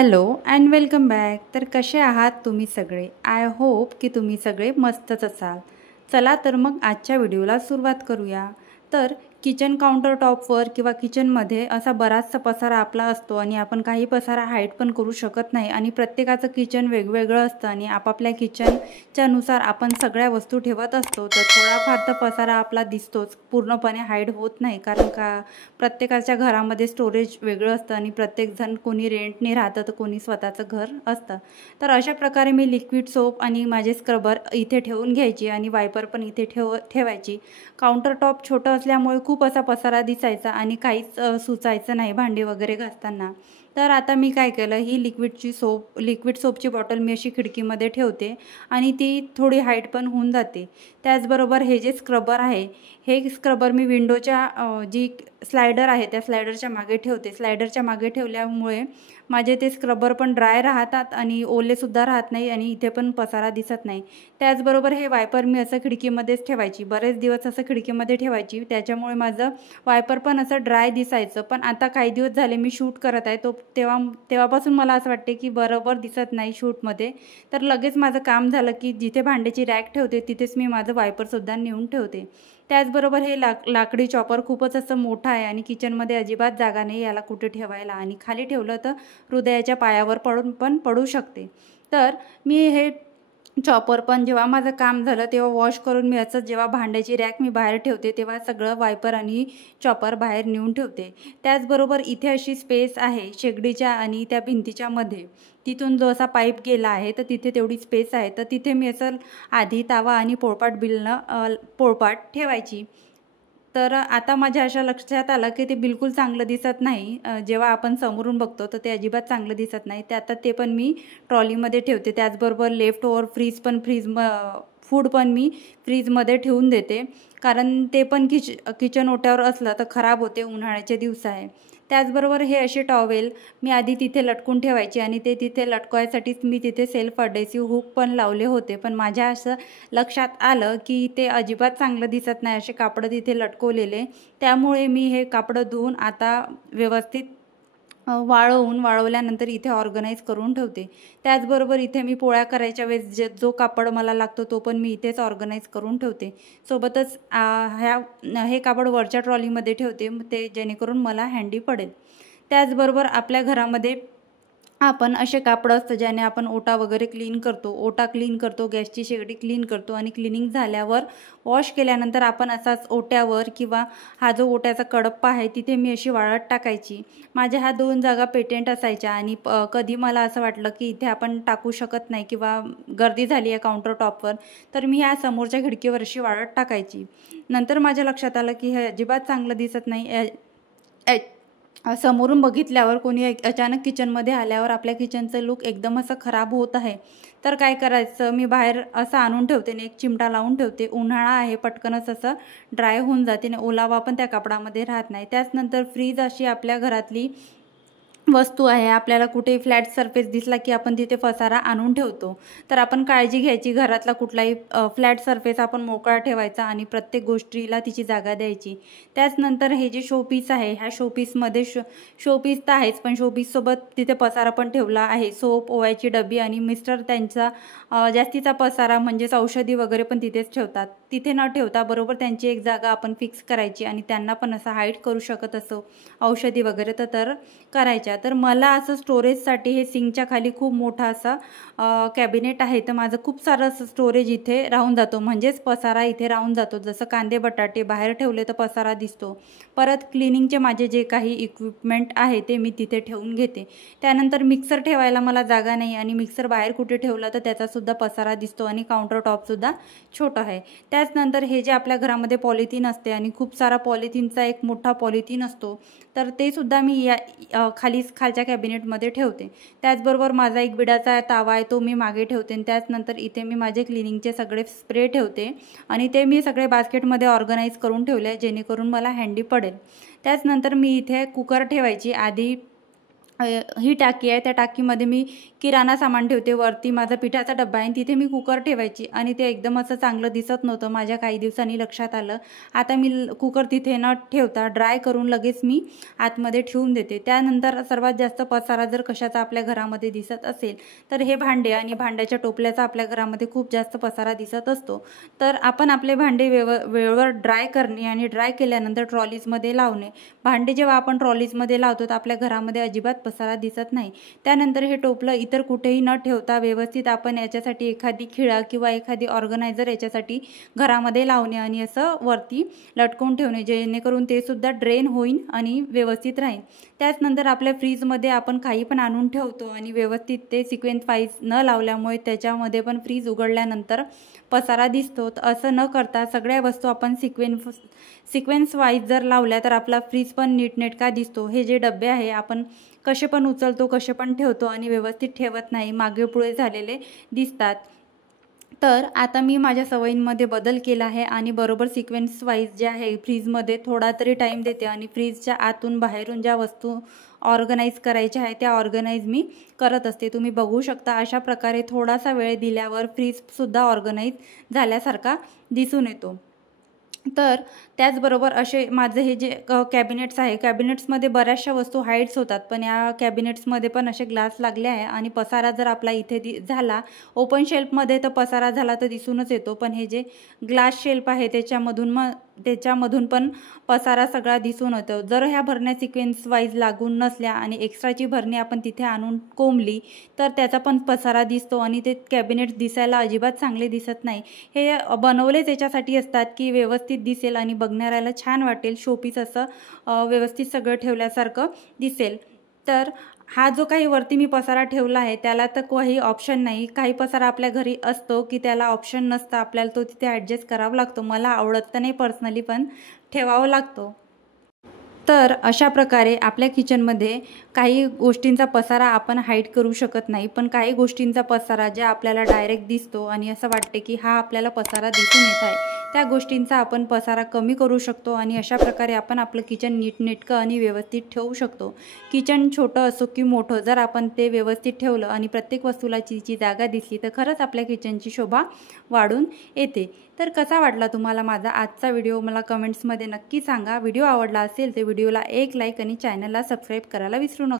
Hello and welcome back. तर कसे आहात तुम्ही सगळे? आय होप की तुम्ही सगळे मस्तच असाल. चला तर मग आजच्या व्हिडिओला सुरुवात करूया. तर किचन काउंटर टॉपवर किंवा किचनमध्ये असा बराचसा पसारा आपला असतो आणि आपण काही पसारा हाईड पण करू शकत नाही आणि प्रत्येकाचं किचन वेगवेगळं असतं आणि आपापल्या किचनच्या नुसार आपण सगळ्या वस्तू ठेवत असतो. तर थोडाफार तर पसारा आपला दिसतोच, पूर्णपणे हाईड होत नाही. कारण का प्रत्येकाच्या घरामध्ये स्टोरेज वेगळं असतं आणि प्रत्येकजण कोणी रेंटने राहतं तर कोणी स्वतःचं घर असतं. तर अशा प्रकारे मी लिक्विड सोप आणि माझे स्क्रबर इथे ठेवून घ्यायची आणि वायपर पण इथे ठेवायची. काउंटर टॉप छोटं असल्यामुळे खूप असा पसारा दिसायचा आणि काहीच सुचायचं नाही भांडी वगैरे घासताना. तर आता मी काय केलं, ही लिक्विड सोपची बॉटल मी अशी खिडकीमध्ये ठेवते आणि ती थोडी हाईट पण होऊन जाते. त्याचबरोबर हे जे स्क्रबर आहे, हे स्क्रबर मी विंडोच्या जी स्लायडर आहे त्या स्लायडरच्या मागे ठेवते. स्लायडरच्या मागे ठेवल्यामुळे माझे ते स्क्रबर पण ड्राय राहतात आणि ओलेसुद्धा राहत नाही आणि इथे पण पसारा दिसत नाही. त्याचबरोबर हे वायपर मी असं खिडकीमध्येच ठेवायची, बरेच दिवस असं खिडकीमध्ये ठेवायची. त्याच्यामुळे माझं वायपर पण असं ड्राय दिसायचं. पण आता काही दिवस झाले मी शूट करत आहे तेव्हापासून मला असं वाटते की बरोबर दिसत नाही शूटमध्ये. तर लगेच माझं काम झालं की जिथे भांड्याची रॅक ठेवते तिथेच मी माझं वायपरसुद्धा नेऊन ठेवते. त्याचबरोबर हे लाकडी चॉपर खूपच असं मोठं आहे आणि किचनमध्ये अजिबात जागा नाही याला कुठे ठेवायला, आणि खाली ठेवलं तर हृदयाच्या पायावर पडू शकते. तर मी हे चॉपर पण जेव्हा माझं काम झालं तेव्हा वॉश करून मी असं जेव्हा भांड्याची रॅक मी बाहेर ठेवते तेव्हा सगळं वायपर आणि चॉपर बाहेर नेऊन ठेवते. त्याचबरोबर इथे अशी स्पेस आहे शेगडीच्या आणि त्या भिंतीच्या मध्ये, तिथून जो असा पाईप गेला आहे तर तिथे तेवढी स्पेस आहे. तर तिथे मी असं आधी तावा आणि पोळपाट ठेवायची. तर आता माझ्या अशा लक्षात आलं की ते बिलकुल चांगलं दिसत नाही. जेव्हा आपण समोरून बघतो तर ते अजिबात चांगलं दिसत नाही. ते आता ते पण मी ट्रॉलीमध्ये ठेवते. त्याचबरोबर लेफ्ट ओव्हर फूड पण मी फ्रीजमध्ये ठेवून देते. कारण ते पण किचन ओट्यावर असलं तर खराब होते, उन्हाळ्याचे दिवस आहे. त्याचबरोबर हे असे टॉवेल मी आधी तिथे लटकून ठेवायची आणि ते तिथे लटकवायसाठीच मी तिथे सेल्फ अडेसिव्ह हुक पण लावले होते. पण माझ्या असं लक्षात आलं की ते अजिबात चांगलं दिसत नाही असे कापडं तिथे लटकवलेले. त्यामुळे मी हे कापडं धुवून आता व्यवस्थित वाळवल्यानंतर इथे ऑर्गनाईज करून ठेवते. त्याचबरोबर इथे मी पोळ्या करायच्या वेळेस जो कापड मला लागतो तो पण मी इथेच ऑर्गनाईज करून ठेवते. सोबतच हे कापड वरच्या ट्रॉलीमध्ये ठेवते, ते जेणेकरून मला हँडी पडेल. त्याचबरोबर आपल्या घरामध्ये आपण असे कापड असतं ज्याने आपण ओटा वगैरे क्लीन करतो, गॅसची शेगडी क्लीन करतो आणि क्लिनिंग झाल्यावर वॉश केल्यानंतर आपण असाच ओट्यावर किंवा हा जो ओट्याचा कडप्पा आहे तिथे मी अशी वाळत टाकायची. माझ्या ह्या 2 जागा पेटेंट असायच्या आणि कधी मला असं वाटलं की इथे आपण टाकू शकत नाही किंवा गर्दी झाली आहे काउंटर टॉपवर, तर मी ह्या समोरच्या खिडकीवर अशी वाळत टाकायची. नंतर माझ्या लक्षात आलं की हे अजिबात चांगलं दिसत नाही. समोरून बघितल्यावर कोणी अचानक किचनमध्ये आल्यावर आपल्या किचनचं लुक एकदम असं खराब होत आहे. तर काय करायचं, मी बाहेर असं आणून ठेवते आणि एक चिमटा लावून ठेवते. उन्हाळा आहे, पटकनच असं ड्राय होऊन जाते आणि ओलावा पण त्या कापडामध्ये राहत नाही. त्याचनंतर फ्रीज अशी आपल्या घरातली वस्तू आहे. आपल्याला कुठे फ्लॅट सरफेस दिसला की आपण तिथे पसारा आणून ठेवतो. तर आपण काळजी घ्यायची, घरातला कुठलाही फ्लॅट सरफेस आपण मोकळा ठेवायचा आणि प्रत्येक गोष्टीला तिची जागा द्यायची. त्याचनंतर हे जे शोपीस आहे, ह्या शोपीसमध्ये शोपीस तर आहेच, पण शोपीससोबत तिथे पसारा पण ठेवला आहे. सोप, ओवायची डबी आणि मिस्टर त्यांचा जास्तीचा पसारा म्हणजेच औषधी वगैरे पण तिथेच ठेवतात. तिथे न ठेवता बरोबर त्यांची एक जागा आपण फिक्स करायची आणि त्यांना पण असं हाईड करू शकत असो औषधी वगैरे तर करायच्या. तर मला असं स्टोरेजसाठी हे सिंकच्या खाली खूप मोठा असा कॅबिनेट आहे. तर माझं खूप सारं असं स्टोरेज इथे राहून जातो, म्हणजेच पसारा इथे राहून जातो. जसं कांदे बटाटे बाहेर ठेवले तर पसारा दिसतो. परत क्लिनिंगचे माझे जे काही इक्विपमेंट आहे ते मी तिथे ठेवून घेते. त्यानंतर मिक्सर ठेवायला मला जागा नाही आणि मिक्सर बाहेर कुठे ठेवला तर त्याचासुद्धा पसारा दिसतो आणि काउंटर टॉपसुद्धा छोटा आहे. त्याचनंतर हे जे आपल्या घरामध्ये पॉलिथिन असते आणि खूप सारा पॉलिथिनचा एक मोठा पॉलिथिन असतो, तर ते सुद्धा मी खालच्या कॅबिनेटमध्ये ठेवते. त्याचबरोबर माझा एक बिडाचा तावा आहे, तो मी मागे ठेवते. आणि त्याचनंतर इथे मी माझे क्लिनिंगचे सगळे स्प्रे ठेवते आणि ते मी सगळे बास्केटमध्ये ऑर्गनाईज करून ठेवले जेणेकरून मला हँडी पडेल. त्याचनंतर मी इथे कुकर ठेवायची. आधी ही टाकी आहे, त्या टाकीमध्ये मी किराणा सामान ठेवते. वरती माझा पिठाचा डब्बा आहे, तिथे मी कुकर ठेवायची आणि ते एकदम असं चांगलं दिसत नव्हतं. माझ्या काही दिवसांनी लक्षात आलं. आता मी कुकर तिथे न ठेवता ड्राय करून लगेच मी आतमध्ये ठेवून देते. त्यानंतर सर्वात जास्त पसारा जर कशाचा आपल्या घरामध्ये दिसत असेल तर हे भांडे आणि भांड्याच्या टोपल्याचा आपल्या घरामध्ये खूप जास्त पसारा दिसत असतो. तर आपण आपले भांडे वेळेवर ड्राय करणे आणि ड्राय केल्यानंतर ट्रॉलीजमध्ये लावणे. भांडे जेव्हा आपण ट्रॉलीजमध्ये लावतो तर आपल्या घरामध्ये अजिबात पसारा दिसत नाही. त्यानंतर हे टोपलं इतर कुठेही न ठेवता व्यवस्थित आपण याच्यासाठी एखादी खिळा किंवा एखादी ऑर्गनायझर याच्यासाठी घरामध्ये लावणे आणि असं वरती लटकवून ठेवणे, जेणेकरून ते सुद्धा ड्रेन होईल आणि व्यवस्थित राहील. त्याचनंतर आपल्या फ्रीजमध्ये आपण काही पण आणून ठेवतो आणि व्यवस्थित ते सिक्वेन्स वाईज न लावल्यामुळे त्याच्यामध्ये पण फ्रीज उघडल्यानंतर पसारा दिसतो. असं न करता सगळ्या वस्तू आपण सिक्वेन्स वाईज जर लावल्या तर आपला फ्रीज पण नीटनेटका दिसतो. हे जे डबे आहे आपण कसे पण उचलतो, कसे पण ठेवतो आणि व्यवस्थित ठेवत नाही, मागे पुढे झालेले दिसतात. तर आता मी माझ्या सवयींमध्ये बदल केला आहे आणि बरोबर सिक्वेन्स वाईज जे आहे फ्रीजमध्ये थोडा तरी टाईम देते आणि फ्रीजच्या आतून बाहेरून ज्या वस्तू ऑर्गनाईज करायच्या आहे त्या ऑर्गनाईज मी करत असते. तुम्ही बघू शकता अशा प्रकारे थोडासा वेळ दिल्यावर फ्रीजसुद्धा ऑर्गनाईज झाल्यासारखा दिसून येतो. तर त्याचबरोबर असे माझे हे जे कॅबिनेट्स आहे, कॅबिनेट्समध्ये बऱ्याचशा वस्तू हाईड्स होतात, पण या कॅबिनेट्समध्ये पण असे ग्लास लागले आहे आणि पसारा जर आपला इथे झाला ओपन शेल्फमध्ये तर पसारा झाला तर दिसूनच येतो, पण हे जे ग्लास शेल्फ आहे त्याच्यामधून पण पसारा सगळा दिसून येतो. जर ह्या भरण्या सिक्वेन्स वाईज लागून नसल्या आणि एक्स्ट्राची भरणी आपण तिथे आणून कोंबली तर त्याचा पण पसारा दिसतो आणि ते कॅबिनेट्स दिसायला अजिबात चांगले दिसत नाही. हे बनवलेच याच्यासाठी असतात की व्यवस्थित दिसेल आणि बघणाऱ्याला छान वाटेल, शोपीस असं व्यवस्थित सगळं ठेवल्यासारखं दिसेल. तर हा जो काही वरती मी पसारा ठेवला आहे त्याला तर काही ऑप्शन नाही. काही पसारा आपल्या घरी असतो की त्याला ऑप्शन नसतं, आपल्याला तो तिथे ॲडजस्ट करावा लागतो. मला आवडत तर नाही पर्सनली, पण ठेवावं लागतो. तर अशा प्रकारे आपल्या किचनमध्ये काही गोष्टींचा पसारा आपण हाईड करू शकत नाही, पण काही गोष्टींचा पसारा ज्या आपल्याला डायरेक्ट दिसतो आणि असं वाटते की हा आपल्याला पसारा दिसून येत आहे, त्या गोष्टींचा आपण पसारा कमी करू शकतो आणि अशा प्रकारे आपण आपलं किचन नीटनेटकं आणि व्यवस्थित ठेवू शकतो. किचन छोटं असो की मोठं, जर आपण ते व्यवस्थित ठेवलं आणि प्रत्येक वस्तूला तिची जागा दिसली तर खरंच आपल्या किचनची शोभा वाढून येते. तर कसा वाटला तुम्हाला माझा आजचा व्हिडिओ मला कमेंट्समध्ये नक्की सांगा. व्हिडिओ आवडला असेल तर व्हिडिओला एक लाईक आणि चॅनलला सबस्क्राईब करायला विसरू नका.